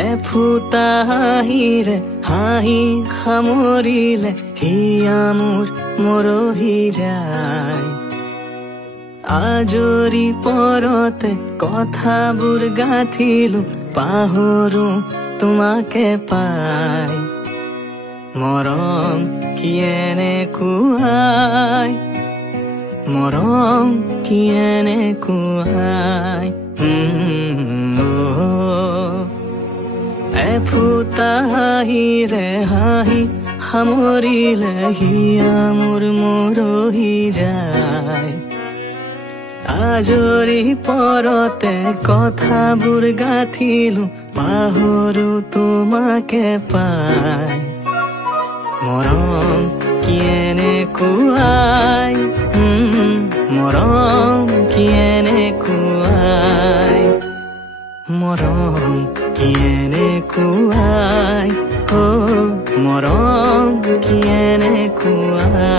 এফুটা হাঁহিৰে হাঁহি সামৰিলে হিয়া মোৰ মৰহি যায়। আজৰি পৰতে কথাবোৰ গাঁঠিলো পাহৰো তোমাকে পাই। মৰম কি এনেকুৱাই, মৰম কি এনেকুৱাই। এফুটা হাঁহিৰে হাঁহি সামৰিলে হিয়া মোৰ মৰহি যায়। আজৰি পৰতে কথাবোৰ গাঁঠিলো পাহৰো তোমাকে পাই। মৰম কি এনেকুৱাই, মৰম কি এনেকুৱাই, মৰম কি এনেকুৱাই, মৰম কি এনেকুৱাই।